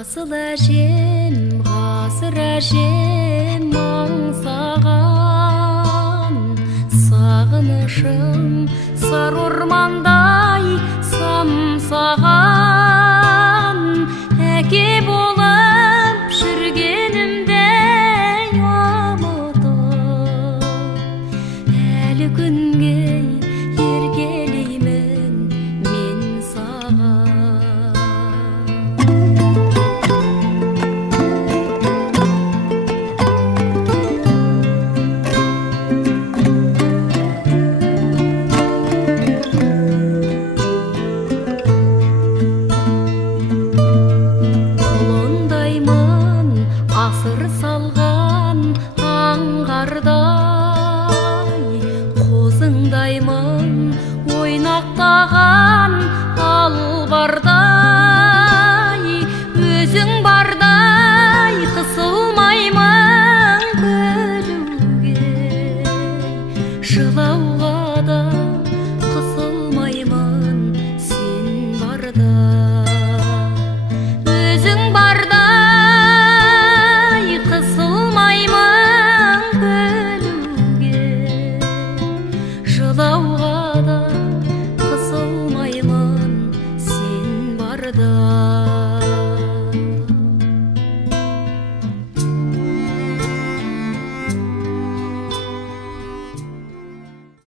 Асыл әжем, ғасыр әжем аңсаған, сағынышым сары ормандай самсаған. Әке болып жүргенімде ұмытып, әлі күнге еркелеймін мен саған. Асыр салған аңғардай, қозыңдаймын ойнақтаған албардай. Өзің бардай қысылмаймын күлуге, жылауға да қысылмаймын сен барда. Өзің барда жылауға да қысылмаймын сен барда.